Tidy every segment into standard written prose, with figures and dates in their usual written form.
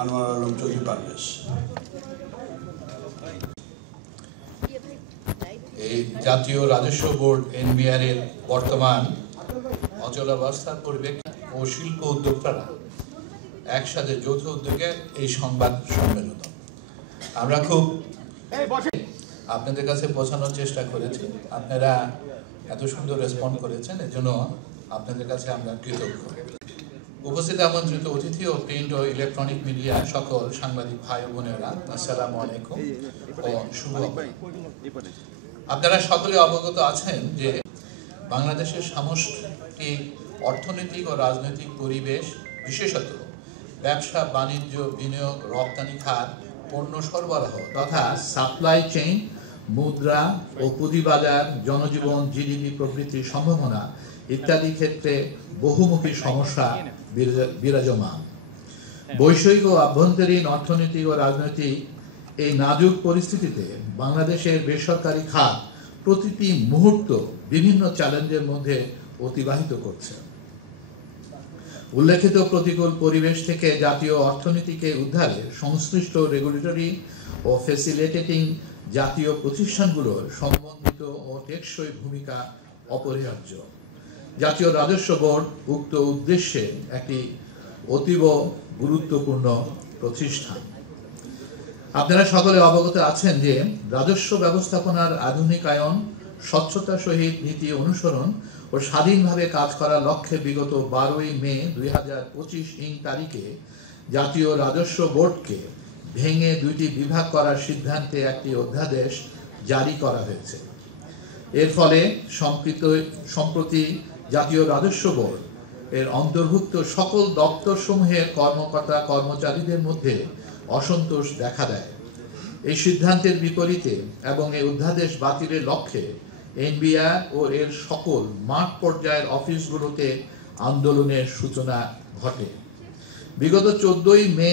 আনোয়ার আলম চৌধুরী পারভেজ। এই জাতীয় রাজস্ব বোর্ড এনবিআর এর বর্তমান অচলাবস্থার পরিপ্রেক্ষিতে ও শিল্প উদ্যোক্তারা একসাথে যৌথ উদ্যোগে এই সংবাদ সম্মেলন আমরা খুব আপনাদের কাছে পৌঁছানোর চেষ্টা করেছি। আপনারা এত সুন্দর রেসপন্ড করেছেন, এজন্য আপনাদের কাছে আমরা কৃতজ্ঞ। উপস্থিত আমন্ত্রিত অতিথি ও প্রিন্ট ও ইলেকট্রনিক মিডিয়া সকল সাংবাদিক ভাই ও বোনেরা, আসসালামু আলাইকুম ও শুভ। আপনারা সকলে অবগত আছেন যে বাংলাদেশের সামষ্টিক অর্থনৈতিক ও রাজনৈতিক পরিবেশ, বিশেষত ব্যবসা বাণিজ্য, বিনিয়োগ, রপ্তানি খাত, পণ্য সরবরাহ তথা সাপ্লাই চেইন, মুদ্রা ও পুঁজিবাজার, জনজীবন, জিডিপি প্রবৃদ্ধির সম্ভাবনা ইত্যাদি ক্ষেত্রে বহুমুখী সমস্যা বিরাজমান। বৈষয়িক ও আভ্যন্তরীণ অর্থনৈতিক ও রাজনৈতিক এই নাজুক পরিস্থিতিতে বাংলাদেশের বেসরকারি খাত প্রতিটি মুহূর্ত বিভিন্ন চ্যালেঞ্জের মধ্যে অতিবাহিত করছে। উল্লেখিত প্রতিকূল পরিবেশ থেকে জাতীয় অর্থনীতিকে উদ্ধারে সংশ্লিষ্ট রেগুলেটরি ও ফ্যাসিলিটেটিং জাতীয় প্রতিষ্ঠানগুলোর সমন্বিত ও টেকসই ভূমিকা অপরিহার্য। জাতীয় রাজস্ব বোর্ড উক্ত উদ্দেশ্যে একটি অতীব গুরুত্বপূর্ণ প্রতিষ্ঠান। আপনারা সকলে অবগত আছেন যে রাজস্ব ব্যবস্থাপনার আধুনিকায়ন, স্বচ্ছতার সহিত নীতি অনুসরণ ও স্বাধীনভাবে কাজ করার লক্ষ্যে বিগত 12ই মে 2025 তারিখে জাতীয় রাজস্ব বোর্ডকে ভেঙে দুইটি বিভাগ করার সিদ্ধান্তে একটি অধ্যাদেশ জারি করা হয়েছে। এর ফলে সম্প্রতি জাতীয় রাজস্ব বোর্ড এর অন্তর্ভুক্ত সকল দপ্তর সমূহের কর্মকর্তা কর্মচারীদের মধ্যে অসন্তোষ দেখা দেয়। এই সিদ্ধান্তের বিপরীতে এবং এই অধ্যাদেশ বাতিলের লক্ষ্যে এনবিআর ও এর সকল মাঠ পর্যায়ের অফিসগুলোতে আন্দোলনের সূচনা ঘটে। বিগত 14ই মে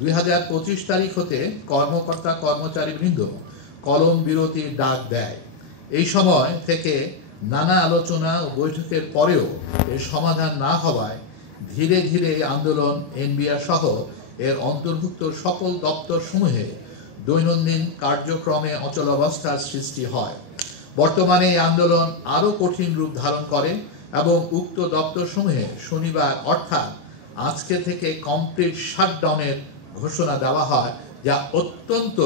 2025 তারিখ হতে কর্মকর্তা কর্মচারীবৃন্দ কলম বিরতির ডাক দেয়। এই সময় থেকে নানা আলোচনা ও বৈঠকের পরেও এর সমাধান না হওয়ায় ধীরে ধীরে আন্দোলন এনবিআর সহ এর অন্তর্ভুক্ত সকল দপ্তর সমূহে দৈনন্দিন কার্যক্রমে অচলাবস্থার সৃষ্টি হয়। বর্তমানে এই আন্দোলন আরও কঠিন রূপ ধারণ করে এবং উক্ত দপ্তর সমূহে শনিবার অর্থাৎ আজকে থেকে কমপ্লিট শাটডাউনের ঘোষণা দেওয়া হয়, যা অত্যন্ত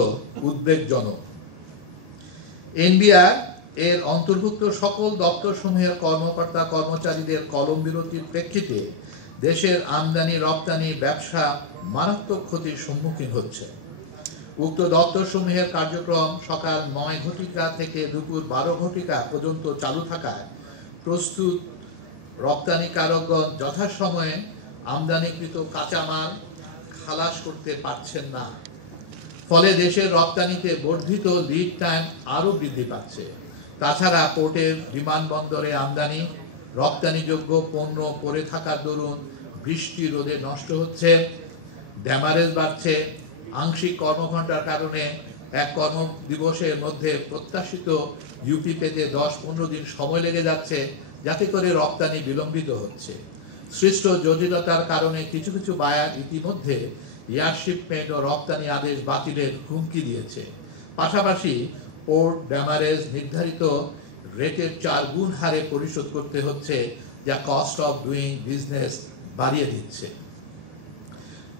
উদ্বেগজনক। এনবিআর এর অন্তর্ভুক্ত সকল দপ্তর সমূহের কর্মকর্তা কর্মচারীদের কলম বিরতির প্রেক্ষিতে দেশের আমদানি রপ্তানি ব্যবসা মারাত্মক ক্ষতির সম্মুখীন হচ্ছে। উক্ত দপ্তর সমূহের কার্যক্রম সকাল 9 ঘটিকা থেকে দুপুর 12 ঘটিকা পর্যন্ত চালু থাকায় প্রস্তুত রপ্তানিকারকগণ যথাসময়ে আমদানিকৃত কাঁচামাল খালাস করতে পারছেন না। ফলে দেশের রপ্তানিতে বর্ধিত লিড টাইম আরও বৃদ্ধি পাচ্ছে। তাছাড়া পোর্টের বিমানবন্দরে আমদানি রপ্তানিযোগ্য পণ্য পড়ে থাকার দরুন বৃষ্টি রোদে নষ্ট হচ্ছে, ড্যামারেজ বাড়ছে। আংশিক কর্মঘণ্টার কারণে এক কর্মদিবসের মধ্যে প্রত্যাশিত ইউপি পেতে 10-15 দিন সময় লেগে যাচ্ছে, যাতে করে রপ্তানি বিলম্বিত হচ্ছে। সৃষ্ট জটিলতার কারণে কিছু কিছু বায়ার ইতিমধ্যে এয়ার শিপমেন্ট ও রপ্তানি আদেশ বাতিলের হুমকি দিয়েছে। পাশাপাশি পোর্ট ড্যামারেজ নির্ধারিত রেটের 4 গুণ হারে পরিশোধ করতে হচ্ছে, যা কস্ট অফ ডুইং বিজনেস বাড়িয়ে দিচ্ছে।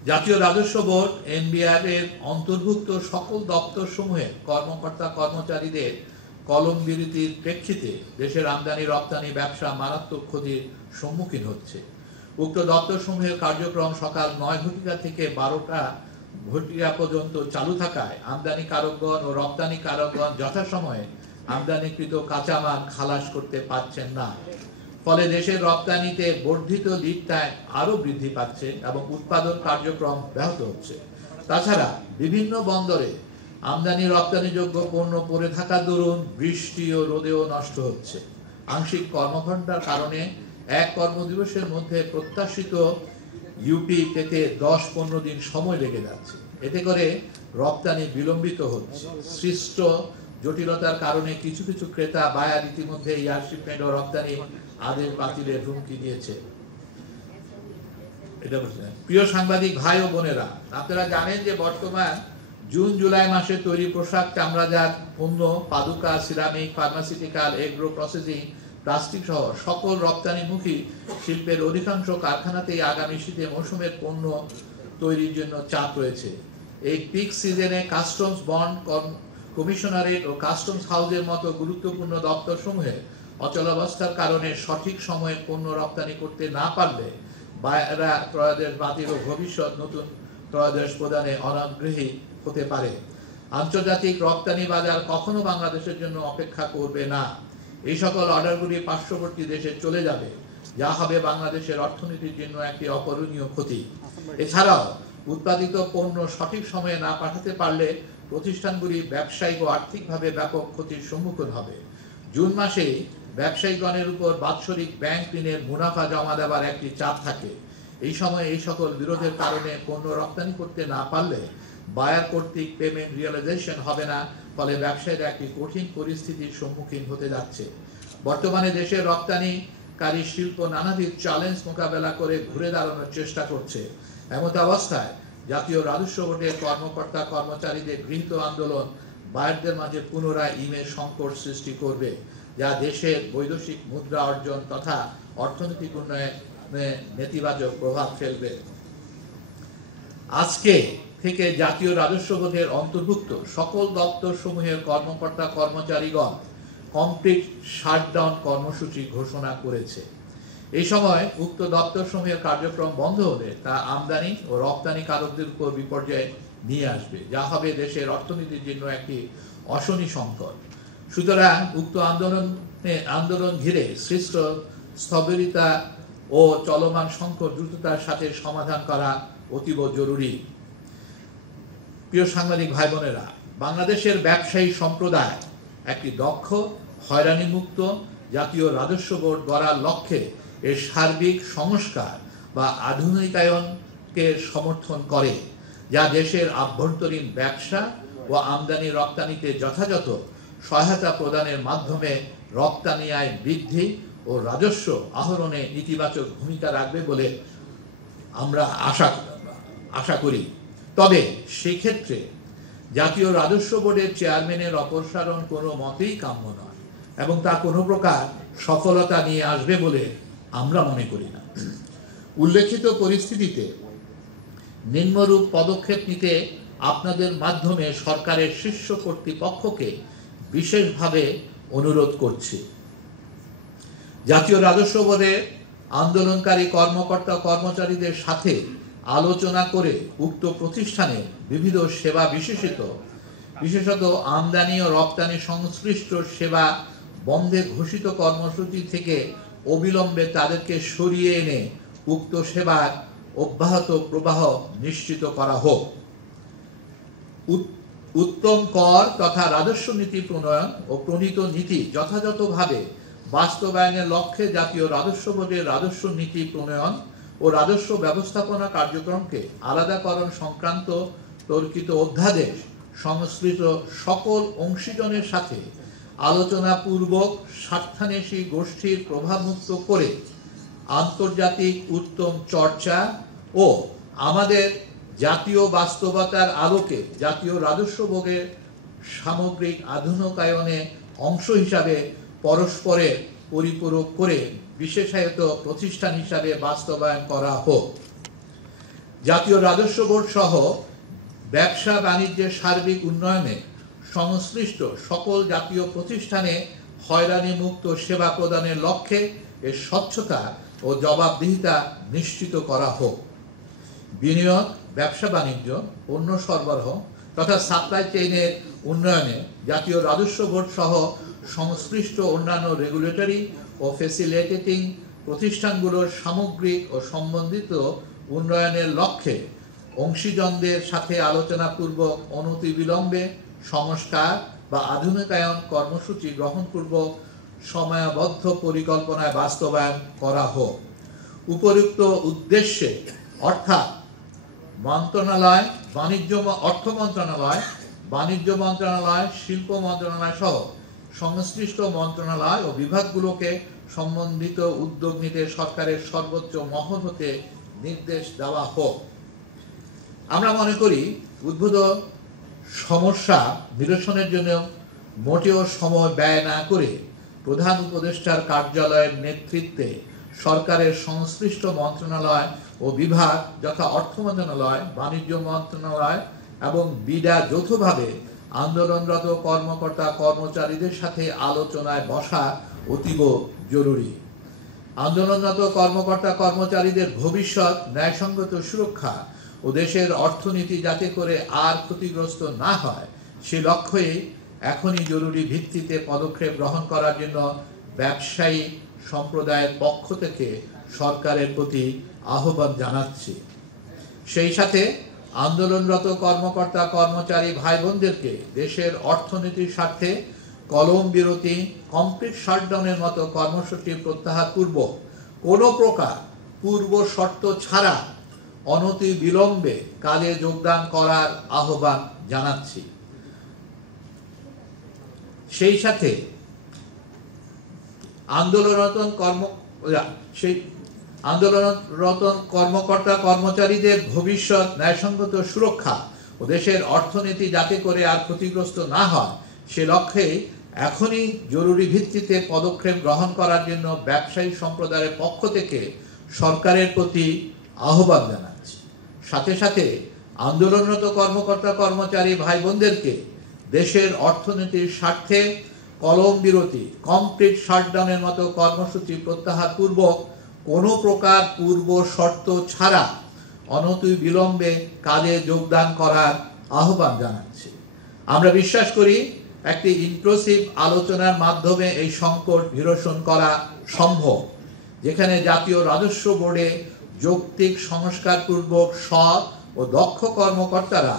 জাতীয় রাজস্ব বোর্ড এনবিআর এর অন্তর্ভুক্ত সকল দপ্তর সমূহের কর্মকর্তা কর্মচারীদের কলম বিরতির প্রেক্ষিতে দেশের আমদানি রপ্তানি ব্যবসা মারাত্মক ক্ষতির সম্মুখীন হচ্ছে। উক্ত দপ্তর সমূহের কার্যক্রম সকাল 9 ঘটিকা থেকে 12টা ঘটিকা পর্যন্ত চালু থাকায় আমদানি কারকগণ ও রপ্তানি কারকগণ যথাসময়ে আমদানিকৃত কাঁচামাল খালাস করতে পারছেন না। ফলে দেশের রপ্তানিতে বর্ধিত লিড টাইম আরও বৃদ্ধি পাচ্ছে এবং উৎপাদন কার্যক্রম ব্যাহত হচ্ছে। তাছাড়া বিভিন্ন বন্দরে আমদানি রপ্তানিযোগ্য পণ্য পড়ে থাকার দরুন বৃষ্টি ও রোদেও নষ্ট হচ্ছে। আংশিক কর্মঘণ্টার কারণে এক কর্মদিবসের মধ্যে প্রত্যাশিত ইউপি পেতে 10-15 দিন সময় লেগে যাচ্ছে। এতে করে রপ্তানি বিলম্বিত হচ্ছে। সৃষ্ট জটিলতার কারণে কিছু কিছু ক্রেতা বায়ার ইতিমধ্যে এয়ার শিপমেন্ট ও রপ্তানি আদেশ বাতিলের হুমকি দিয়েছে। এটা বলছেন। প্রিয় সাংবাদিক ভাই ও বোনেরা, আপনারা জানেন যে বর্তমান জুন জুলাই মাসে তৈরি পোশাক, চামড়াজাত পণ্য, পাদুকা, ceramic, pharmaceutical, agro processing, plastic সহ সকল রপ্তানিমুখী শিল্পের অধিকাংশ কারখানাতেই আগামী শীতে মৌসুমের পণ্য তৈরির জন্য চাপ রয়েছে। এই পিক সিজনে কাস্টমস বন্ড কমিশনারেট ও কাস্টমস হাউসের মতো গুরুত্বপূর্ণ দপ্তরসমূহে অচলাবস্থার কারণে সঠিক সময়ে পণ্য রপ্তানি করতে না পারলে বাইরা ত্রয়োদশ বাতিল ও ভবিষ্যৎ নতুন ত্রয়োদশ প্রদানে অনাগ্রহী হতে পারে। আন্তর্জাতিক রপ্তানি বাজার কখনো বাংলাদেশের জন্য অপেক্ষা করবে না। এই সকল অর্ডারগুলি পার্শ্ববর্তী দেশে চলে যাবে, যা হবে বাংলাদেশের অর্থনীতির জন্য একটি অপূরণীয় ক্ষতি। এছাড়াও উৎপাদিত পণ্য সঠিক সময়ে না পাঠাতে পারলে প্রতিষ্ঠানগুলি ব্যবসায়িক ও আর্থিকভাবে ব্যাপক ক্ষতির সম্মুখীন হবে। জুন মাসে ব্যবসায়িকগণের উপর বাৎসরিক ব্যাংক ঋণের মুনাফা জমা দেওয়ার একটি চাপ থাকে। এই সময় এই সকল বিরোধের কারণে পণ্য রপ্তানি করতে না পারলে বায়ার কর্তৃক পেমেন্ট রিয়েলাইজেশন হবে না, ফলে ব্যবসায়ীরা একটি কঠিন পরিস্থিতির সম্মুখীন হতে যাচ্ছে। বর্তমানে দেশের রপ্তানিকারী শিল্প নানাবিধ চ্যালেঞ্জ মোকাবেলা করে ঘুরে দাঁড়ানোর চেষ্টা করছে। এমত অবস্থায় জাতীয় রাজস্ব বোর্ডের কর্মকর্তা কর্মচারীদের গৃহীত আন্দোলন বায়ারদের মাঝে পুনরায় ইমেজ সংকট সৃষ্টি করবে, যা দেশের বৈদেশিক মুদ্রা অর্জন তথা অর্থনৈতিক উন্নয়নে নেতিবাচক প্রভাব ফেলবে। আজকে থেকে জাতীয় রাজস্ব বোর্ডের অন্তর্ভুক্ত সকল দপ্তর সমূহের কর্মকর্তা কর্মচারীগণ কমপ্লিট শাটডাউন কর্মসূচি ঘোষণা করেছে। এই সময় উক্ত দপ্তর সমূহের কার্যক্রম বন্ধ হলে তা আমদানি ও রপ্তানিকারকদের উপর বিপর্যয় নিয়ে আসবে, যা হবে দেশের অর্থনীতির জন্য একটি অশনি সংকট। সুতরাং উক্ত আন্দোলন ঘিরে সৃষ্ট স্থবিরতা ও চলমান সংকট দ্রুততার সাথে সমাধান করা অতীব জরুরি। প্রিয় সাংবাদিক ভাই বোনেরা, বাংলাদেশের ব্যবসায়ী সম্প্রদায় একটি দক্ষ, হয়রানিমুক্ত জাতীয় রাজস্ব বোর্ড গড়ার লক্ষ্যে এর সার্বিক সংস্কার বা আধুনিকায়নকে সমর্থন করে, যা দেশের আভ্যন্তরীণ ব্যবসা ও আমদানি রপ্তানিতে যথাযথ সহায়তা প্রদানের মাধ্যমে রপ্তানি আয় বৃদ্ধি ও রাজস্ব আহরণে ইতিবাচক ভূমিকা রাখবে বলে আমরা আশা করি। তবে সেই ক্ষেত্রে জাতীয় রাজস্ব বোর্ডের চেয়ারম্যানের অপসারণ কোনো মতেই কাম্য নয় এবং তা কোনো প্রকার সফলতা নিয়ে আসবে বলে আমরা মনে করি না। উল্লেখিত পরিস্থিতিতে নিম্নরূপ পদক্ষেপ নিতে আপনাদের মাধ্যমে সরকারের শীর্ষ কর্তৃপক্ষকে বিশেষভাবে অনুরোধ করছি। জাতীয় রাজস্ব বোর্ডের আন্দোলনকারী কর্মকর্তা কর্মচারীদের সাথে আলোচনা করে উক্ত প্রতিষ্ঠানে বিবিধ সেবা বিশেষত আমদানি ও রপ্তানি সংশ্লিষ্ট সেবা বন্ধে ঘোষিত কর্মসূচি থেকে অবিলম্বে তাদেরকে সরিয়ে এনে উক্ত সেবার অব্যাহত প্রবাহ নিশ্চিত করা হোক। উত্তম কর তথা রাজস্ব নীতি প্রণয়ন ও প্রণীত নীতি যথাযথভাবে বাস্তবায়নের লক্ষ্যে জাতীয় রাজস্ব বোর্ডের রাজস্ব নীতি প্রণয়ন ও রাজস্ব ব্যবস্থাপনা কার্যক্রমকে আলাদাকরণ সংক্রান্ত তর্কিত অধ্যাদেশ সংশ্লিষ্ট সকল অংশীজনের সাথে আলোচনা পূর্বক স্বার্থান্বেষী গোষ্ঠীর প্রভাবমুক্ত করে আন্তর্জাতিক উত্তম চর্চা ও আমাদের জাতীয় বাস্তবতার আলোকে জাতীয় রাজস্ব বোর্ডের সামগ্রিক আধুনিকায়নে অংশ হিসাবে পরস্পরের পরিপূরক করে বিশেষায়িত প্রতিষ্ঠান হিসাবে বাস্তবায়ন করা হোক। জাতীয় রাজস্ব বোর্ড সহ ব্যবসা বাণিজ্যের সার্বিক উন্নয়নে সংশ্লিষ্ট সকল জাতীয় প্রতিষ্ঠানে হয়রানি মুক্ত সেবা প্রদানের লক্ষ্যে এর স্বচ্ছতা ও জবাবদিহিতা নিশ্চিত করা হোক। বিনিয়োগ, ব্যবসা বাণিজ্য, পণ্য সরবরাহ তথা সাপ্লাই চেইনের উন্নয়নে জাতীয় রাজস্ব বোর্ড সহ সংশ্লিষ্ট অন্যান্য রেগুলেটরি ও ফ্যাসিলিটেটিং প্রতিষ্ঠানগুলোর সামগ্রিক ও সম্বন্ধিত উন্নয়নের লক্ষ্যে অংশীজনদের সাথে আলোচনাপূর্বক অনতিবিলম্বে সংস্কার বা আধুনিকায়ন কর্মসূচি গ্রহণপূর্বক সময়াবদ্ধ পরিকল্পনায় বাস্তবায়ন করা হোক। উপরোক্ত উদ্দেশ্যে অর্থাৎ মন্ত্রণালয়, অর্থ মন্ত্রণালয়, বাণিজ্য মন্ত্রণালয়, শিল্প মন্ত্রণালয় সহ সংশ্লিষ্ট মন্ত্রণালয় ও বিভাগগুলোকে সম্বন্ধিত উদ্যোগ নিতে সরকারের সর্বোচ্চ মহল হতে নির্দেশ দেওয়া হোক। আমরা মনে করি উদ্ভূত সমস্যা নিরসনের জন্য মোটেও সময় ব্যয় না করে প্রধান উপদেষ্টার কার্যালয়ের নেতৃত্বে সরকারের সংশ্লিষ্ট মন্ত্রণালয় ও বিভাগ যথা অর্থ মন্ত্রণালয়, বাণিজ্য মন্ত্রণালয় এবং বিডা যৌথভাবে আন্দোলনরত কর্মকর্তা কর্মচারীদের সাথে আলোচনায় বসা অতীব জরুরি। আন্দোলনরত কর্মকর্তা কর্মচারীদের ভবিষ্যৎ ন্যায়সঙ্গত সুরক্ষা ও দেশের অর্থনীতি যাতে করে আর ক্ষতিগ্রস্ত না হয় সে লক্ষ্যে এখনই জরুরি ভিত্তিতে পদক্ষেপ গ্রহণ করার জন্য ব্যবসায়ী সম্প্রদায়ের পক্ষ থেকে সরকারের প্রতি আহ্বান জানাচ্ছি। সেই সাথে আন্দোলনরত কর্মকর্তা কর্মচারী ভাই বোনদেরকে দেশের অর্থনীতির স্বার্থে কলম বিরতি, কমপ্লিট শাটডাউনের মতো কর্মসূচি প্রত্যাহার পূর্বক কোনো প্রকার পূর্ব শর্ত ছাড়া অনতি বিলম্বে কাজে যোগদান করার আহ্বান জানাচ্ছি। সেই সাথে আন্দোলনরত কর্মকর্তা কর্মচারীদের ভবিষ্যৎ ন্যায়সঙ্গত সুরক্ষা ও দেশের অর্থনীতি যাতে করে আর ক্ষতিগ্রস্ত না হয় সে লক্ষ্যে এখনই জরুরি ভিত্তিতে পদক্ষেপ গ্রহণ করার জন্য ব্যবসায়ী সম্প্রদায়ের পক্ষ থেকে সরকারের প্রতি আহ্বান জানাচ্ছি। সাথে সাথে আন্দোলনরত কর্মকর্তা কর্মচারী ভাই বোনদেরকে দেশের অর্থনীতির স্বার্থে কলম বিরতি, কমপ্লিট শাটডাউনের মতো কর্মসূচি প্রত্যাহার পূর্বক কোনো প্রকার পূর্ব শর্ত ছাড়া অনতি বিলম্বে কাজে যোগদান করার আহ্বান জানাচ্ছি। আমরা বিশ্বাস করি একটি ইনক্লুসিভ আলোচনার মাধ্যমে এই সংকট নিরসন করা সম্ভব, যেখানে জাতীয় রাজস্ব বোর্ডে যৌক্তিক সংস্কারপূর্বক সৎ ও দক্ষ কর্মকর্তারা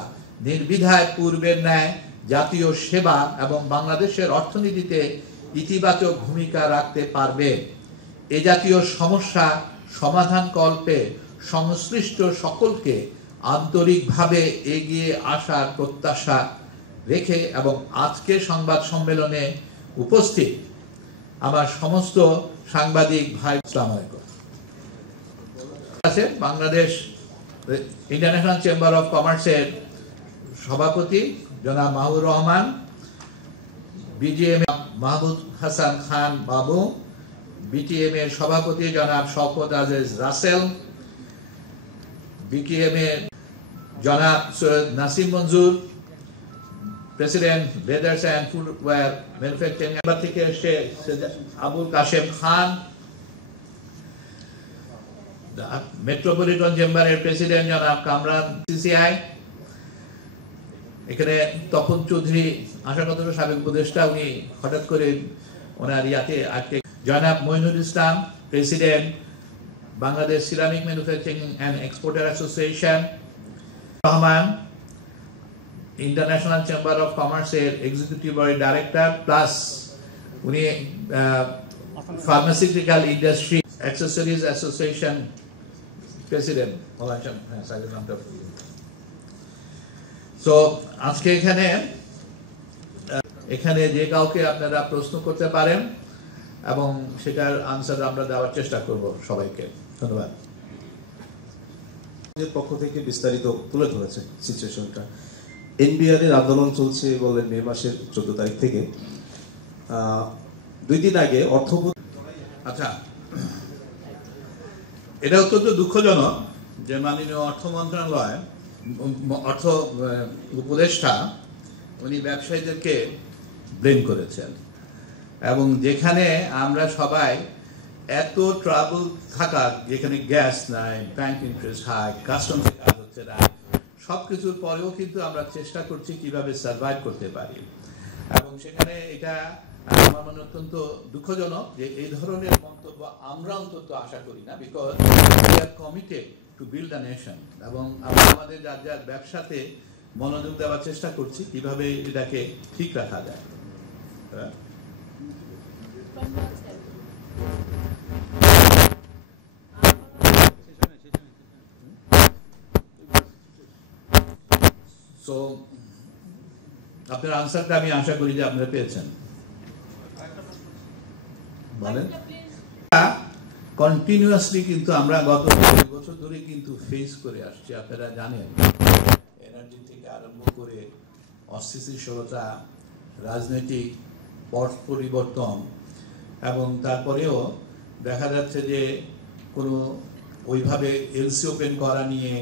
নির্দ্বিধায় পূর্বের ন্যায় জাতীয় সেবা এবং বাংলাদেশের অর্থনীতিতে ইতিবাচক ভূমিকা রাখতে পারবে। এ জাতীয় সমস্যা সমাধান কল্পে সংশ্লিষ্ট সকলকে আন্তরিকভাবে এগিয়ে আসার প্রত্যাশা রেখে এবং আজকের সংবাদ সম্মেলনে উপস্থিত আমার সমস্ত সাংবাদিক ভাই, আসসালামু আলাইকুম। বাংলাদেশ ইন্টারন্যাশনাল চেম্বার অফ কমার্সের সভাপতি জনাব মাহবুবুর রহমান, বিজিএম মাহমুদ হাসান খান বাবু, বিটিএম এর সভাপতি জনাব শওকত আজিজ রাসেল, বিটিএম এর জনাব Syed Nasim Manzur, president leathers and footwear manufacturing থেকে এসে আবুল কাশেম খান, মেট্রোপলিটন চেম্বারের প্রেসিডেন্ট জনাব কামরান সিসিআই, এখানে তপন চৌধুরী আশাগত সাবেক উপদেষ্টা, উনি হঠাৎ করে ওনার ইয়াতে আটকে, জনাব Moinul Islam, president Bangladesh ceramic manufacturing and exporter association, Rahman international chamber of কমার্সের এক্সিকিউটিভ বডি ডাইরেক্টর, প্লাস উনি pharmaceutical industry accessories association president. তো আজকে এখানে যে কাউকে আপনারা প্রশ্ন করতে পারেন এবং সেটার আনসার আমরা দেওয়ার চেষ্টা করব সবাইকে। ধন্যবাদ। পক্ষ থেকে বিস্তারিত তুলে ধরেছে সিচুয়েশনটা। এনবিআর এর আন্দোলন চলছে বলেন মে মাসের 14 তারিখ থেকে। 2 দিন আগে আচ্ছা, এটা অত্যন্ত দুঃখজনক যে মাননীয় অর্থ মন্ত্রণালয় অর্থ উপদেষ্টা উনি ব্যবসায়ীদেরকে ব্লেম করেছেন, এবং যেখানে আমরা সবাই এত ট্রাবল থাকা, যেখানে গ্যাস নাই, ব্যাংক ইন্টারেস্ট হাই, কাস্টমস কাজ হচ্ছে না, সবকিছুর পরেও কিন্তু আমরা চেষ্টা করছি কিভাবে সার্ভাইভ করতে পারি। এবং সেখানে এটা আমার মনে অত্যন্ত দুঃখজনক যে এই ধরনের মন্তব্য আমরা অন্তত আশা করি না, because we are committed to build a nation, এবং আমরা আমাদের যার যার ব্যবসাতে মনোযোগ দেওয়ার চেষ্টা করছি কিভাবে এটাকে ঠিক রাখা যায়। তো আপনার আনসারটা আমি আশা করি যে আপনারা পেয়েছেন। বলেন, কন্টিনিউয়াসলি কিন্তু আমরা গত বছর ধরে কিন্তু ফেস করে আসছে। আপনারা জানেন, এনার্জি থেকে আরম্ভ করে অস্থিতিশীলতা, রাজনৈতিক পট পরিবর্তন, এবং তারপরেও দেখা যাচ্ছে যে কোনো ওইভাবে এলসি ওপেন করা নিয়ে,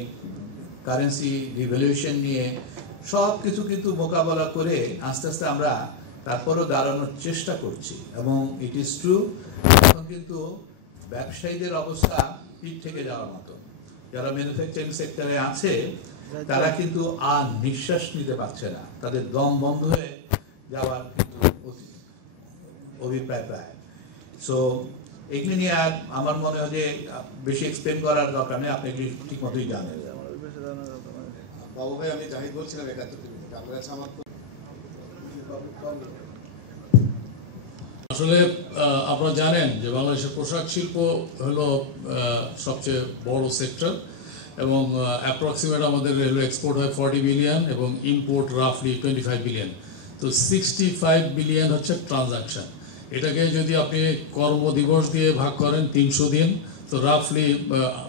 কারেন্সি রিভ্যালুয়েশন নিয়ে সব কিছু কিন্তু মোকাবেলা করে আস্তে আস্তে আমরা তারপরও দাঁড়ানোর চেষ্টা করছি। এবং ইট ইজ ট্রু, এখন কিন্তু ব্যবসায়ীদের অবস্থা পিঠ থেকে যাওয়ার মতো। যারা ম্যানুফ্যাকচারিং সেক্টরে আছে তারা কিন্তু আর নিঃশ্বাস নিতে পারছে না, তাদের দম বন্ধ হয়ে যাওয়ার কিন্তু অভিপ্রায় প্রায়। সো এগুলি নিয়ে আর আমার মনে হয় যে বেশি এক্সপ্লেন করার দরকার নেই, আপনি এগুলি ঠিক মতোই জানেন। বাবু ভাই, আমি জাহিদ বলছিলাম আপনার কাছে আমার আসলে আপনারা জানেন যে বাংলাদেশের পোশাক শিল্প হলো সবচেয়ে বড় সেক্টর, এবং অ্যাপ্রক্সিমেট আমাদের হলো এক্সপোর্ট হয় 40 বিলিয়ন এবং ইম্পোর্ট রাফলি 25 বিলিয়ন। তো 65 বিলিয়ন হচ্ছে ট্রানজাকশন। এটাকে যদি আপনি কর্মদিবস দিয়ে ভাগ করেন 300 দিন, তো রাফলি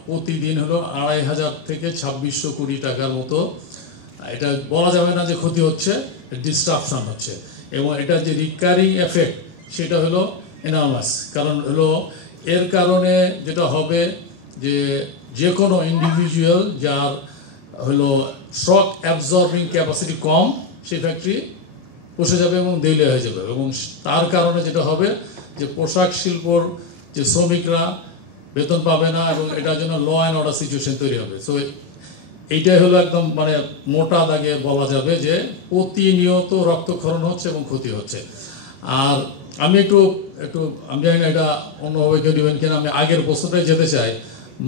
প্রতিদিন হলো 2500 থেকে 2600 কোটি টাকার মতো। এটা বলা যাবে না যে ক্ষতি হচ্ছে, ডিস্ট্রাকশন হচ্ছে, এবং এটা যে রিকারিং এফেক্ট সেটা হলো এনার্মাস। কারণ হলো এর কারণে যেটা হবে যে কোনো ইন্ডিভিজুয়াল যার হলো শক অ্যাবজর্বিং ক্যাপাসিটি কম, সেই ফ্যাক্টরি বসে যাবে এবং দেউলিয়া হয়ে যাবে, এবং তার কারণে যেটা হবে যে পোশাক শিল্পর যে শ্রমিকরা বেতন পাবে না, এবং এটার জন্য ল অ্যান্ড অর্ডার সিচুয়েশন তৈরি হবে। সো এইটাই হলো একদম মানে মোটা দাগে বলা যাবে যে প্রতিনিয়ত রক্তক্ষরণ হচ্ছে এবং ক্ষতি হচ্ছে। আর আমি একটু আমি জানি না এটা অন্যভাবে কেউ নেবেন কিনা, আমি আগের প্রশ্নটাই যেতে চাই।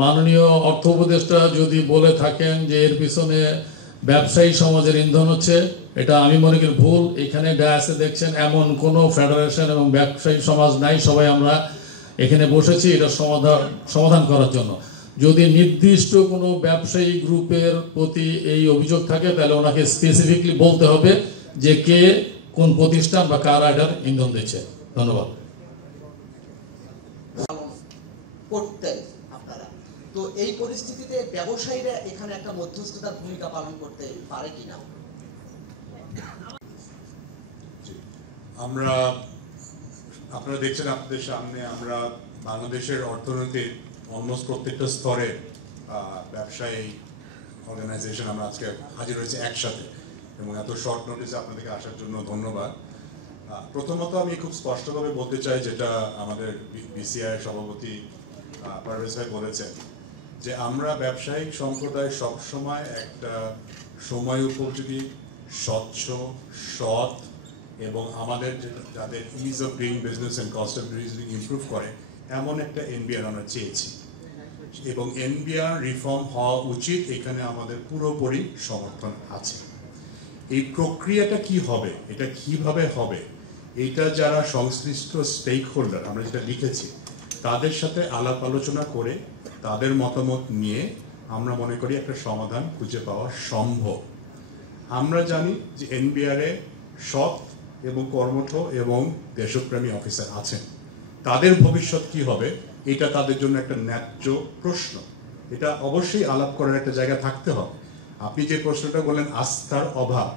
মাননীয় অর্থ উপদেষ্টা যদি বলে থাকেন যে এর পিছনে ব্যবসায়ী সমাজের ইন্ধন হচ্ছে, এটা আমি মনে করি ভুল। এখানে ডায়াসে দেখছেন এমন কোনো ফেডারেশন এবং ব্যবসায়ী সমাজ নাই, সবাই আমরা এখানে বসেছি এটা সমাধান করার জন্য। যদি নির্দিষ্ট কোনো ব্যবসায়ী গ্রুপের প্রতি এই অভিযোগ থাকে তাহলে ওনাকে স্পেসিফিকলি বলতে হবে যে কে কোন প্রতিষ্ঠান বা কারা এটার ইন্ধন দিচ্ছে। ধন্যবাদ। করতেন আপনারা, তো এই পরিস্থিতিতে ব্যবসায়ীরা এখানে একটা মধ্যস্থতার ভূমিকা পালন করতে পারে কিনা? আপনারা দেখছেন আপনাদের সামনে আমরা বাংলাদেশের অর্থনীতির অলমোস্ট প্রত্যেকটা স্তরে ব্যবসায়ী অর্গানাইজেশন আমরা আজকে হাজির হয়েছে একসাথে, এবং এত শর্ট নোটিসে আপনাদেরকে আসার জন্য ধন্যবাদ। প্রথমত আমি খুব স্পষ্টভাবে বলতে চাই, যেটা আমাদের বিসিআই সভাপতি পারভেজ ভাই বলেছেন, যে আমরা ব্যবসায়িক সম্প্রদায় সবসময় একটা সময় উপযোগী, স্বচ্ছ, সৎ এবং আমাদের যাদের is of doing business and cost of doing improve করে এমন একটা এনবিআর আমরা চেয়েছি, এবং এনবিআর রিফর্ম হওয়া উচিত। এখানে আমাদের পুরোপুরি সমর্থন আছে। এই প্রক্রিয়াটা কি হবে, এটা কিভাবে হবে, এটা যারা সংশ্লিষ্ট স্টেক হোল্ডার আমরা যেটা লিখেছি তাদের সাথে আলাপ আলোচনা করে তাদের মতামত নিয়ে আমরা মনে করি একটা সমাধান খুঁজে পাওয়া সম্ভব। আমরা জানি যে এনবিআরে সৎ এবং কর্মঠ এবং দেশপ্রেমী অফিসার আছেন, তাদের ভবিষ্যৎ কি হবে এটা তাদের জন্য একটা ন্যায্য প্রশ্ন। এটা অবশ্যই আলাপ করার একটা জায়গা থাকতে হবে। আপনি যে প্রশ্নটা বললেন আস্থার অভাব,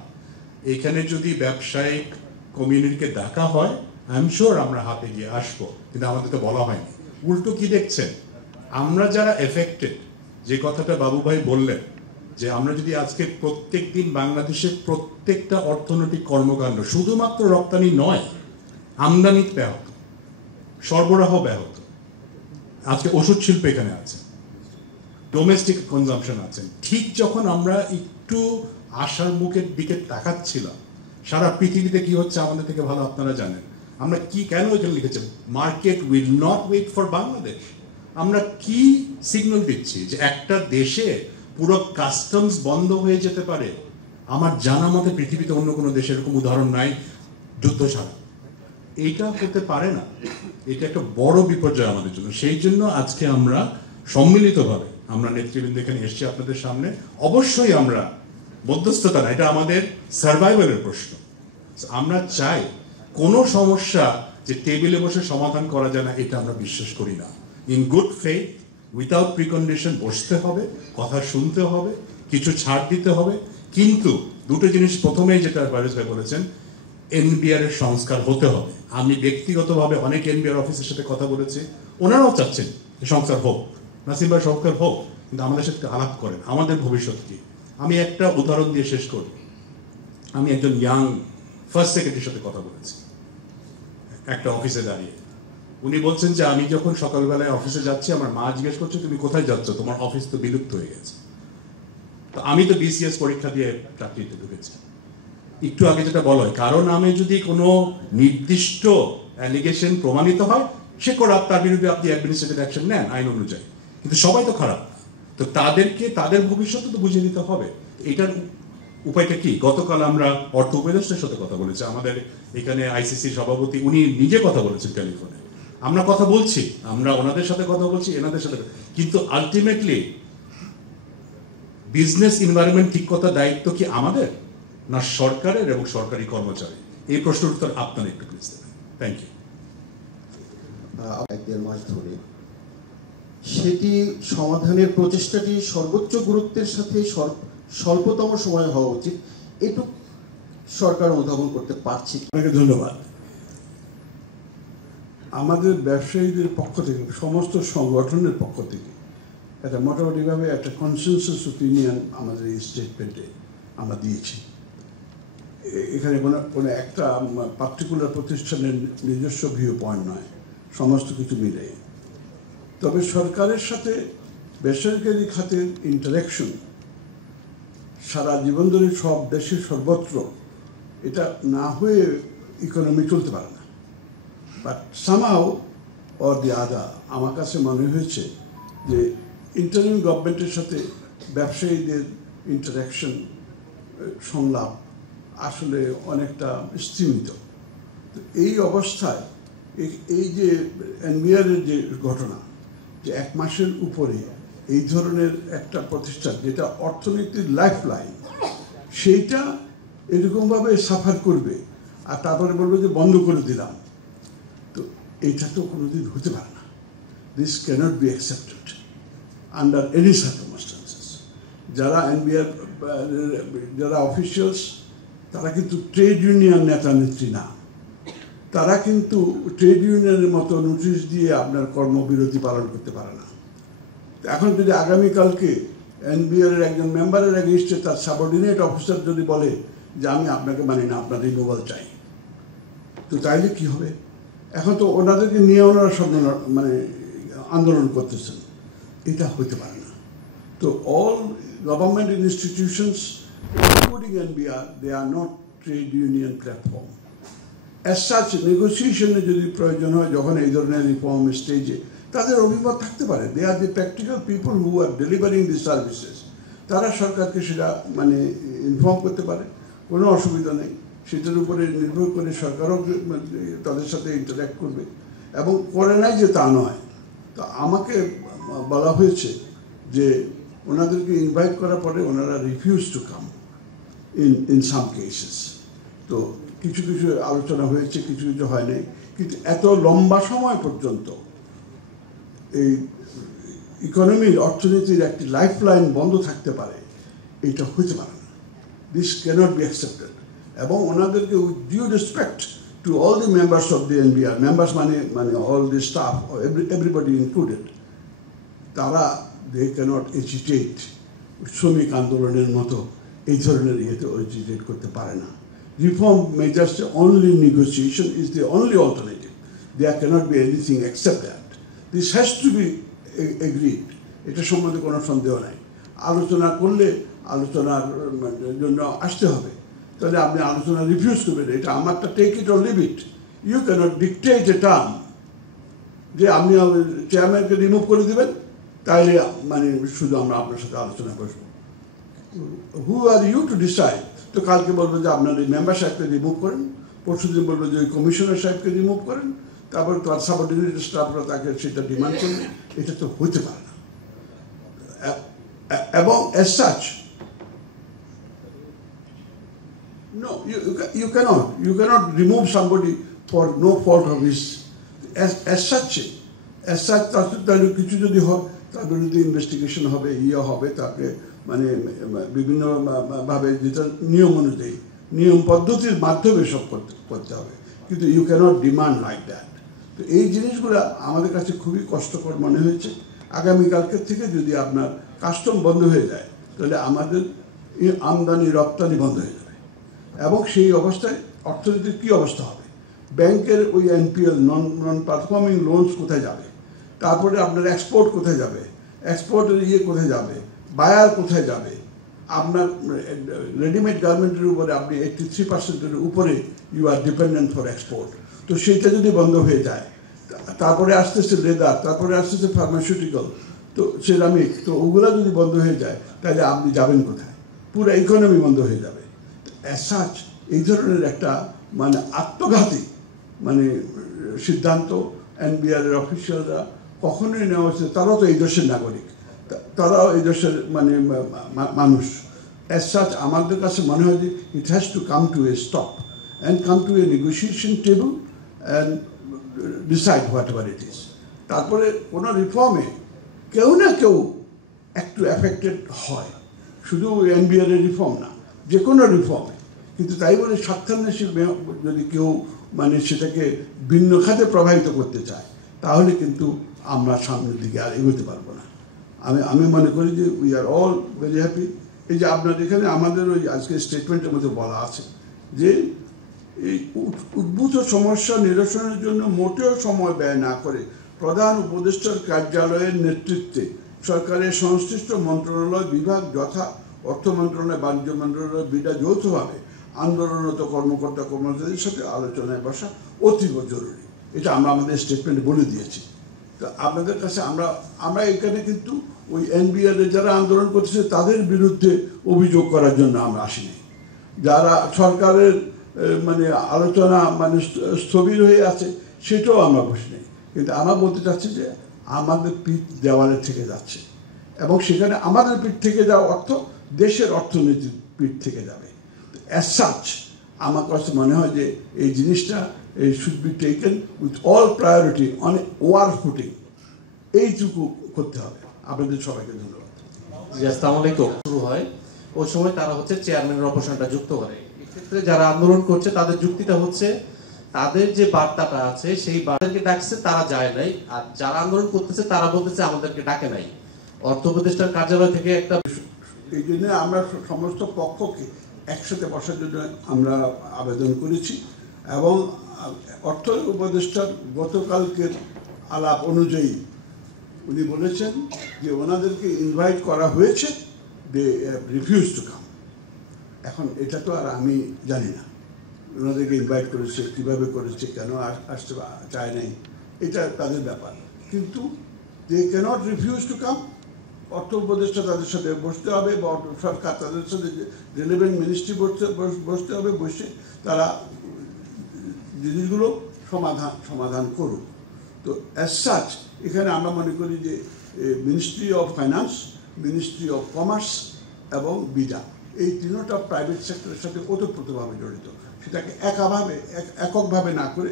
এখানে যদি ব্যবসায়িক কমিউনিটিকে ডাকা হয় আই এম শিওর আমরা হাতে গিয়ে আসবো, কিন্তু আমাদের তো বলা হয়নি। উল্টো কি দেখছেন, আমরা যারা এফেক্টেড, যে কথাটা বাবু ভাই বললেন যে আমরা যদি আজকে প্রত্যেক দিন বাংলাদেশের প্রত্যেকটা অর্থনৈতিক কর্মকাণ্ড, শুধুমাত্র রপ্তানি নয়, আমদানি ব্যাহত, সরবরাহ ব্যাহত, আজকে ওষুধ শিল্প এখানে আছে, ডোমেস্টিক কনজাম্পশন আছে, ঠিক যখন আমরা একটু আশার মুখের দিকে তাকাচ্ছিলাম, সারা পৃথিবীতে কি হচ্ছে আমাদের থেকে ভালো আপনারা জানেন। আমরা কি কেন এখানে লিখেছি market will not wait for Bangladesh. আমরা কি সিগন্যাল দিচ্ছি যে একটা দেশে পুরো কাস্টমস বন্ধ হয়ে যেতে পারে? আমার জানা মতে পৃথিবীতে অন্য কোনো দেশের এরকম উদাহরণ নাই যুদ্ধ ছাড়া। এইটা হতে পারে না, এটা একটা বড় বিপর্যয় আমাদের জন্য। সেই জন্য আজকে আমরা সম্মিলিতভাবে আমরা নেতৃবৃন্দ এখানে এসেছি আপনাদের সামনে। অবশ্যই আমরা মধ্যস্থতা না, এটা আমাদের সার্ভাইভালের প্রশ্ন। আমরা চাই কোনো সমস্যা যে টেবিলে বসে সমাধান করা যায় না, এটা আমরা বিশ্বাস করি না। In good faith without precondition বসতে হবে, কথা শুনতে হবে, কিছু ছাড় দিতে হবে, কিন্তু দুটো জিনিস প্রথমেই যেটা ফারুজ ভাই বলেছেন, এনবিআর এর সংস্কার হতে হবে। আমি ব্যক্তিগতভাবে অনেক এনবিআর অফিসের সাথে কথা বলেছি, ওনারাও চাচ্ছেন সংস্কার হোক, নাসিম ভাই সংস্কার হোক, কিন্তু আমাদের সাথে আলাপ করেন আমাদের ভবিষ্যৎ কি। আমি একটা উদাহরণ দিয়ে শেষ করি। আমি একজন ইয়াং ফার্স্ট সেক্রেটারির সাথে কথা বলেছি একটা অফিসে দাঁড়িয়ে। উনি বলছেন যে আমি যখন সকালবেলায় অফিসে যাচ্ছি, আমার মা জিজ্ঞেস করছে তুমি কোথায় যাচ্ছ, তোমার অফিস তো বিলুপ্ত হয়ে গেছে। তো আমি তো বিসিএস পরীক্ষা দিয়ে চাকরিতে ঢুকেছি। একটু আগে যেটা বলা হয়, কারো নামে যদি কোনো নির্দিষ্ট অ্যালিগেশন প্রমাণিত হয়, সে করাপ, তার বিরুদ্ধে আপনি অ্যাডমিনিস্ট্রেটিভ অ্যাকশন নেন আইন অনুযায়ী, কিন্তু সবাই তো খারাপ। তো তাদেরকে তাদের ভবিষ্যৎ তো বুঝে নিতে হবে। এটার উপায়টা কি? গতকাল আমরা অর্থ উপদেষ্টার সাথে কথা বলেছি, আমাদের এখানে আইসিসি সভাপতি উনি নিজে কথা বলেছেন টেলিফোনে। আমরা কথা বলছি, আমরা ওনাদের সাথে কথা বলছি, এনাদের সাথে, কিন্তু আলটিমেটলি বিজনেস এনভায়রনমেন্ট ঠিক করার দায়িত্ব কি আমাদের, না সরকারের এবং সরকারি কর্মচারী? এই প্রশ্নের উত্তর আপনারা একটু প্লিজ দেবেন। Thank you. 1-1.5 মাস ধরে সেটি সমাধানের প্রচেষ্টাটি সর্বোচ্চ গুরুত্বের সাথে স্বল্পতম সময় হওয়া উচিত, এটুকু সরকার অনুধাবন করতে পারছে। আপনাকে ধন্যবাদ। আমাদের ব্যবসায়ীদের পক্ষ থেকে, সমস্ত সংগঠনের পক্ষ থেকে একটা মোটামুটিভাবে একটা কনসেনসাস ওপিনিয়ন আমাদের এই স্টেটমেন্টে আমরা দিয়েছি। এখানে কোনো একটা পার্টিকুলার প্রতিষ্ঠানের নিজস্ব ভিউ পয়েন্ট নয়, সমস্ত কিছু মিলে। তবে সরকারের সাথে বেসরকারি খাতের ইন্টারাকশন সারা জীবন ধরে সব দেশে সর্বত্র এটা না হয়ে ইকোনমি চলতে পারে না। বাট সামহাউ অর দি আদার আমার কাছে মনে হয়েছে যে ইন্টারিম গভর্নমেন্টের সাথে ব্যবসায়ীদের ইন্টারাকশন, সংলাপ আসলে অনেকটা স্তীমিত। তো এই অবস্থায় এই যে এনবিআরের যে ঘটনা, যে 1 মাসের উপরে এই ধরনের একটা প্রতিষ্ঠান যেটা অর্থনীতির লাইফ লাইন, সেইটা এরকমভাবে সাফার করবে আর তারপরে বলবে যে বন্ধ করে দিলাম, তো এইটা তো কোনোদিন হতে পারে না। This cannot be accepted under any circumstances. যারা এনবিআর যারা অফিসিয়ালস, তারা কিন্তু ট্রেড ইউনিয়ন নেতা নেত্রী না, তারা কিন্তু ট্রেড ইউনিয়নের মতো নোটিশ দিয়ে আপনার কর্মবিরতি পালন করতে পারে না। এখন যদি আগামীকালকে এনবিআর এর একজন মেম্বারের এগেইনস্টে তার সাবঅর্ডিনেট অফিসার যদি বলে যে আমি আপনাকে মানি না, আপনার রিমুভাল চাই, তো তাইলে কি হবে? এখন তো ওনাদেরকে নিয়ে ওনারা সব আন্দোলন করতেছেন, এটা হতে পারে না। তো all government institutions including NBR, they are not trade union platform. As such নেগোসিয়েশনে যদি প্রয়োজন হয়, যখন এই ধরনের রিফর্ম স্টেজে তাদের অভিমত থাকতে পারে, they are the practical people who are delivering the services, তারা সরকারকে সেটা ইনফর্ম করতে পারে, কোনো অসুবিধা নেই। সেটার উপরে নির্ভর করে সরকারও তাদের সাথে ইন্টারাক্ট করবে, এবং করে নাই যে তা নয়। তো আমাকে বলা হয়েছে যে ওনাদেরকে ইনভাইট করার পরে ওনারা refuse to come in some cases. তো কিছু কিছু আলোচনা হয়েছে, কিছু কিছু হয় নাই, কিন্তু এত লম্বা সময় পর্যন্ত এই ইকোনমির, অর্থনীতির একটি লাইফ লাইন বন্ধ থাকতে পারে, এটা হতে পারে না। This cannot be accepted. এবং ওনাদেরকে with due respect to all the members of the NBR, members মানে all the staff, everybody included, তারা দে ক্যানট এজিটেট, শ্রমিক আন্দোলনের মতো এই ধরনের ইয়েতে এজিটেট করতে পারে না। Reform measures, only negotiation is the only alternative. There cannot be anything except that. This has to be agreed. এটা সম্বন্ধে কোনো সন্দেহ নাই। আলোচনা করলে আলোচনার জন্য আসতে হবে, তাহলে আপনি আলোচনা রিফিউজ করবেন, এটা আমারটা take it or leave it. You cannot dictate a term যে আপনি চেয়ারম্যানকে রিমুভ করে দেবেন, তাইলে শুধু আমরা আপনার সাথে আলোচনা বসবো। হু আর ইউ টু ডিসাইড? তো কালকে বলবো যে আপনার এই মেম্বার সাহেবকে রিমুভ করেন, পরশুদিন বলবো যে ওই কমিশনার সাহেবকে রিমুভ করেন, তারপর তার সাবঅর্ডিনেট স্টাফরা তাকে সেটা ডিমান্ড করবে, এটা তো হতে পারে না। এবং as such, no, you cannot remove somebody for no fault of his, as such তাহলে কিছু যদি হয়, তার বিরুদ্ধে ইনভেস্টিগেশন হবে, হবে, তাকে মানে বিভিন্ন ভাবে যেটা নিয়ম অনুযায়ী নিয়ম পদ্ধতির মাধ্যমে সব করতে হবে, কিন্তু you cannot demand like that. তো এই জিনিসগুলো আমাদের কাছে খুবই কষ্টকর মনে হয়েছে। আগামীকালকে থেকে যদি আপনার কাস্টম বন্ধ হয়ে যায় তাহলে আমাদের আমদানি রপ্তানি বন্ধ হয়ে যাবে, এবং সেই অবস্থায় অর্থনীতির কী অবস্থা হবে? ব্যাংকের ওই এনপিএল নন পারফর্মিং লোনস কোথায় যাবে? তারপরে আপনার এক্সপোর্ট কোথায় যাবে? এক্সপোর্টের কোথায় যাবে? বায়ার কোথায় যাবে? আপনার রেডিমেড গার্মেন্টের উপরে আপনি 83% উপরে you are dependent for export. তো সেইটা যদি বন্ধ হয়ে যায়, তারপরে আসতেছে লেদার, তারপরে আসতেছে ফার্মাসিউটিক্যাল, তো সেরামিক, তো ওগুলা যদি বন্ধ হয়ে যায় তাহলে আপনি যাবেন কোথায়? পুরো ইকোনমি বন্ধ হয়ে যাবে। অ্যাজ সাচ এই ধরনের একটা মানে আত্মঘাতী মানে সিদ্ধান্ত এনবিআরের অফিসিয়ালরা কখনোই নেওয়া হচ্ছে। তারাও তো এই দেশের নাগরিক, তারাও এই দেশের মানে মানুষ। অ্যাজ সাচ আমাদের কাছে মনে হয় যে it has to come to a stop and come to a negotiation table and decide whatever it is. তারপরে কোনো রিফর্মে কেউ না কেউ একটু এফেক্টেড হয়, শুধু এনবিআরের রিফর্ম না, যে কোনো রিফর্মে। কিন্তু তাই বলে স্বার্থান্বেষী যদি কেউ মানে সেটাকে ভিন্ন খাতে প্রভাবিত করতে চায় তাহলে কিন্তু আমরা সামনের দিকে আর এগোতে পারবো না। আমি মনে করি যে we are all very happy. এই যে আপনার এখানে আমাদের ওই আজকে স্টেটমেন্টের মধ্যে বলা আছে যে এই উদ্ভূত সমস্যা নিরসনের জন্য মোটেও সময় ব্যয় না করে প্রধান উপদেষ্টার কার্যালয়ের নেতৃত্বে সরকারের সংশ্লিষ্ট মন্ত্রণালয় বিভাগ যথা অর্থ মন্ত্রণালয়, বাণিজ্য মন্ত্রণালয়, বিডা যৌথভাবে আন্দোলনরত কর্মকর্তা কর্মচারীদের সাথে আলোচনায় বসা অতীব জরুরি। এটা আমরা আমাদের স্টেটমেন্টে বলে দিয়েছি। তো আপনাদের কাছে আমরা এখানে কিন্তু ওই এনবিআর যারা আন্দোলন করতেছে তাদের বিরুদ্ধে অভিযোগ করার জন্য আমরা আসিনি। যারা সরকারের মানে আলোচনা মানে স্থবির হয়ে আছে সেটাও আমরা বসিনি। কিন্তু আমরা বলতে চাচ্ছি যে আমাদের পিঠ দেওয়ালে থেকে যাচ্ছে, এবং সেখানে আমাদের পিঠ থেকে যাওয়া অর্থ দেশের অর্থনীতির পিঠ থেকে যাবে। অ্যাজ সাচ আমার কাছে মনে হয় যে এই জিনিসটা should be taken with all priority on war footing, এইটুকু করতে হবে। আপনাদের সবাইকে ধন্যবাদ। জি, আসসালামু আলাইকুম। শুরু হয় ওই সময় তারা হচ্ছে চেয়ারম্যানের অপসারণটা যুক্ত করে। এক্ষেত্রে যারা আন্দোলন করছে তাদের যুক্তিটা হচ্ছে তাদের যে বার্তাটা আছে সেই বার্তাকে ডাকছে, তারা যায় নাই, আর যারা আন্দোলন করতেছে তারা বলতেছে আমাদেরকে ডাকে নাই। অর্থ উপদেষ্টার কার্যালয় থেকে একটা এই জন্য আমরা সমস্ত পক্ষকে একসাথে বসার জন্য আমরা আবেদন করেছি, এবং অর্থ উপদেষ্টার গতকালকের আলাপ অনুযায়ী উনি বলেছেন যে ওনাদেরকে ইনভাইট করা হয়েছে, দে রিফিউজ টু কাম। এখন এটা তো আর আমি জানি না ওনাদেরকে ইনভাইট করেছে, কীভাবে করেছে, কেন আসতে চায় নাই, এটা তাদের ব্যাপার। কিন্তু দে ক্যানট রিফিউজ টু কাম। অর্থ উপদেষ্টা তাদের সাথে বসতে হবে, বা সরকার তাদের সাথে রিলেভেন্ট মিনিস্ট্রি বসতে হবে, বসে তারা জিনিসগুলো সমাধান করুক। তো অ্যাজ সাচ এখানে আমরা মনে করি যে ministry of finance, ministry of commerce এবং বিডা, এই তিনটা প্রাইভেট সেক্টরের সাথে ওতপ্রোতভাবে জড়িত। সেটাকে এককভাবে না করে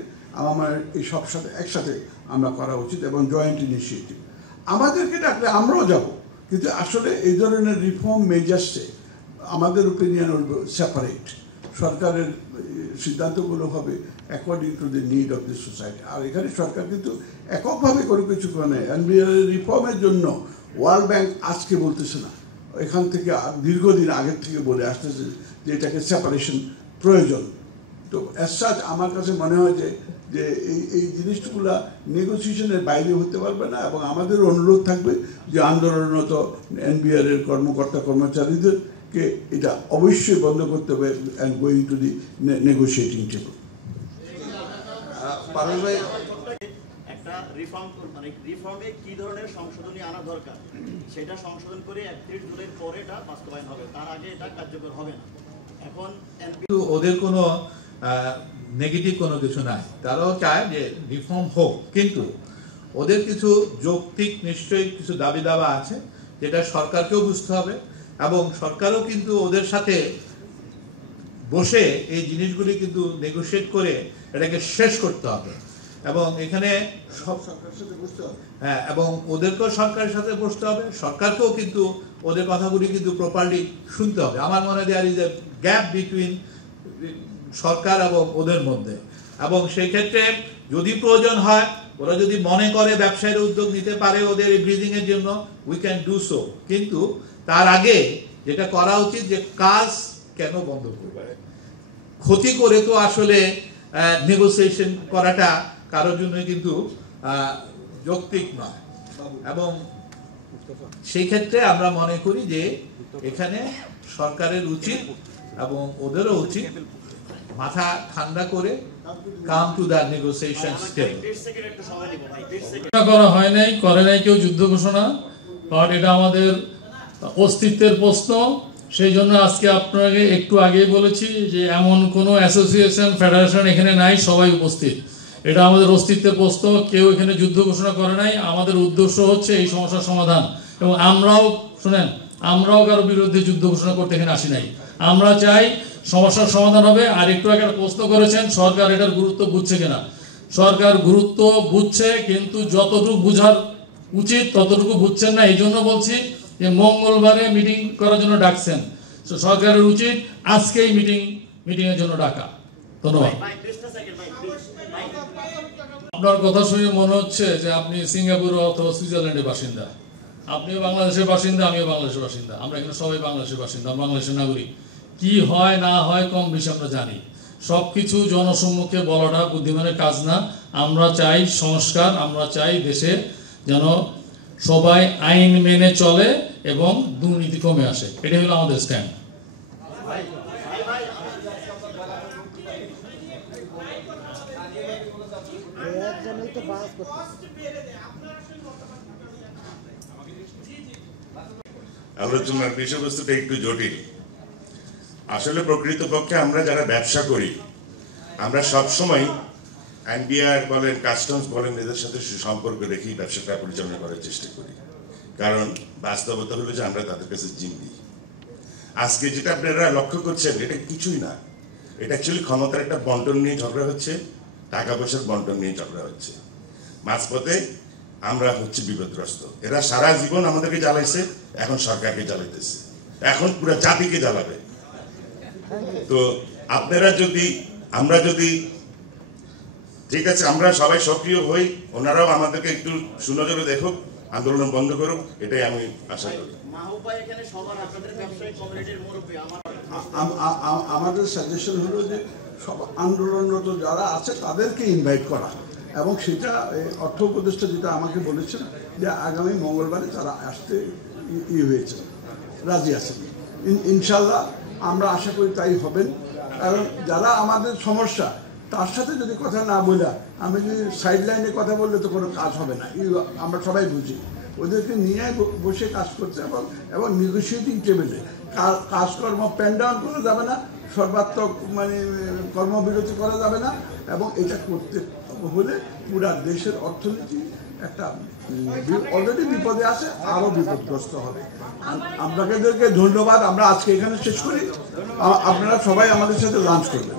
আমার এই সব সাথে একসাথে আমরা করা উচিত, এবং জয়েন্ট ইনিশিয়েটিভ। আমাদেরকে ডাকলে আমরাও যাব, কিন্তু আসলে এই ধরনের রিফর্ম মেজার্সে আমাদের ওপিনিয়ন হল সেপারেট। সরকারের সিদ্ধান্তগুলো হবে according to the need of the society. আর এখানে সরকার কিন্তু এককভাবে করে কিছু করে নেয়। এনবিআর রিফর্মের জন্য ওয়ার্ল্ড ব্যাংক আজকে বলতেছে না, এখান থেকে দীর্ঘদিন আগের থেকে বলে আসতেছে যে এটাকে সেপারেশন প্রয়োজন। তো অ্যাজ সাচ আমার কাছে মনে হয় যে এই জিনিসগুলা নেগোসিয়েশনের বাইরে হতে পারবে না, এবং আমাদের অনুরোধ থাকবে যে আন্দোলনরত এনবিআরের কর্মকর্তা কর্মচারীদেরকে এটা অবশ্যই বন্ধ করতে হবে and going to the negotiating table. একটা রিফর্ম মানে রিফর্মে কি ধরনের সংশোধনী আনা দরকার সেটা সংশোধন করে 31 জুলাইয়ের পরে এটা বাস্তবায়ন হবে, তার আগে এটা কার্যকর হবে না। এখন ওদের কোনো নেগেটিভ কোনো কিছু নাই, তারাও চায় যে রিফর্ম হোক, কিন্তু ওদের কিছু যৌক্তিক নিশ্চয়ই কিছু দাবি দাবা আছে যেটা সরকারকেও বুঝতে হবে, এবং সরকারও কিন্তু ওদের সাথে বসে এই জিনিসগুলি কিন্তু নেগোশিয়েট করে এটাকে শেষ করতে হবে। এবং এখানে সব সরকারের সাথে বুঝতে হবে। হ্যাঁ, এবং ওদেরকেও সরকারের সাথে বসতে হবে, সরকারকেও কিন্তু ওদের কথাগুলি কিন্তু প্রপারলি শুনতে হবে। আমার মনে হয় there is a gap between সরকার এবং ওদের মধ্যে, এবং সেই ক্ষেত্রে যদি প্রয়োজন হয়, ওরা যদি মনে করে ব্যবসায়ীরা উদ্যোগ নিতে পারে ওদের ব্রিদিং এর জন্য, উই ক্যান ডু সো। কিন্তু তার আগে যেটা করা উচিত যে কাজ কেন বন্ধ করবে, ক্ষতি করে তো আসলে নেগোসিয়েশন করাটা কারোর জন্য কিন্তু যৌক্তিক নয়। এবং সেই ক্ষেত্রে আমরা মনে করি যে এখানে সরকারের উচিত এবং ওদেরও উচিত মাথা ঠান্ডা করে come to the negotiation table. করা হয় নাই, করে নাই কেউ যুদ্ধ ঘোষণা, কারণ এটা আমাদের অস্তিত্বের প্রশ্ন। সেই জন্য আজকে আপনাকে একটু আগেই বলেছি যে এমন কোনো অ্যাসোসিয়েশন ফেডারেশন এখানে নাই, সবাই উপস্থিত। এটা আমাদের অস্তিত্বের প্রশ্ন, কেউ এখানে যুদ্ধ ঘোষণা করে নাই। আমাদের উদ্দেশ্য হচ্ছে এই সমস্যার সমাধান, এবং আমরাও শুনেন, আমরাও কারো বিরুদ্ধে যুদ্ধ ঘোষণা করতে এখানে আসি নাই। আমরা চাই সমস্যার সমাধান হবে। আর একটু আগে একটা প্রশ্ন করেছেন সরকার এটার গুরুত্ব বুঝছে কিনা। সরকার গুরুত্ব বুঝছে, কিন্তু যতটুকু বুঝার উচিত ততটুকু বুঝছেন না। এই জন্য বলছি যে মঙ্গলবারে মিটিং করার জন্য ডাকছেন, তো সরকারের উচিত আজকেই মিটিং এর জন্য ডাকা। ধন্যবাদ। আপনার কথা শুনে মনে হচ্ছে যে আপনি সিঙ্গাপুর অথবা সুইজারল্যান্ডের বাসিন্দা। আপনিও বাংলাদেশের বাসিন্দা, আমিও বাংলাদেশের বাসিন্দা। আমরা এখানে সবাই বাংলাদেশের বাসিন্দা, বাংলাদেশের নাগরিক। কি হয় না হয় কম বেশি আমরা জানি। সবকিছু জনসম্মুখে বলাটা বুদ্ধিমানের কাজ না। আমরা চাই সংস্কার, আমরা চাই দেশে যেন সবাই আইন মেনে চলে এবং দুর্নীতি কমে আসে। এটাই হলো আমাদের স্ট্যান্ড। আলোচনার বিষয়বস্তুটা একটু জটিল। আসলে প্রকৃতপক্ষে আমরা যারা ব্যবসা করি, আমরা সবসময় এনবিআর বলেন, কাস্টমস বলেন, এদের সাথে সুসম্পর্ক রেখেই ব্যবসাটা পরিচালনা করার চেষ্টা করি। কারণ বাস্তবতা হলো যে আমরা তাদের কাছে জিম্মি। আজকে যেটা আপনারা লক্ষ্য করছেন এটা কিছুই না, এটা অ্যাকচুয়ালি ক্ষমতার একটা বন্টন নিয়ে ঝগড়া হচ্ছে, টাকা পয়সার বন্টন নিয়ে ঝগড়া হচ্ছে। মাঝপথে আমরা হচ্ছে বিপদগ্রস্ত। এরা সারা জীবন আমাদেরকে জ্বালাইছে, এখন সরকারকে জ্বালাইতেছে, এখন পুরো জাতিকে জ্বালাবে। তো আপনারা যদি, আমরা যদি, ঠিক আছে আমরা সবাই সক্রিয় হই, ওনারাও আমাদেরকে একটু সুনজরে দেখুক, আন্দোলন বন্ধ করুক, এটাই আমি আশা করি। আমাদের সাজেশন হলো যে সব আন্দোলনরত যারা আছে তাদেরকে ইনভাইট করা, এবং সেটা অর্থ উপদেষ্টা যেটা আমাকে বলেছেন যে আগামী মঙ্গলবারে তারা আসতে হয়েছে, রাজি আছেন। ইনশাল্লাহ আমরা আশা করি তাই হবেন। কারণ যারা আমাদের সমস্যা তার সাথে যদি কথা না বলা, আমি যদি সাইড লাইনে কথা বললে তো কোনো কাজ হবে না, আমরা সবাই বুঝি। ওদেরকে নিয়ে বসে কাজ করতে এবং নেগোসিয়েটিং টেবিলে কাজকর্ম প্যান ডাউন করা যাবে না, সর্বাত্মক মানে কর্মবিরতি করা যাবে না, এবং এটা করতে হলে পুরা দেশের অর্থনীতি একটা অলরেডি বিপদে আছে, আরো বিপদগ্রস্ত হবে। আপনাদেরকে ধন্যবাদ। আমরা আজকে এখানে শেষ করি, আপনারা সবাই আমাদের সাথে লাঞ্চ করবেন।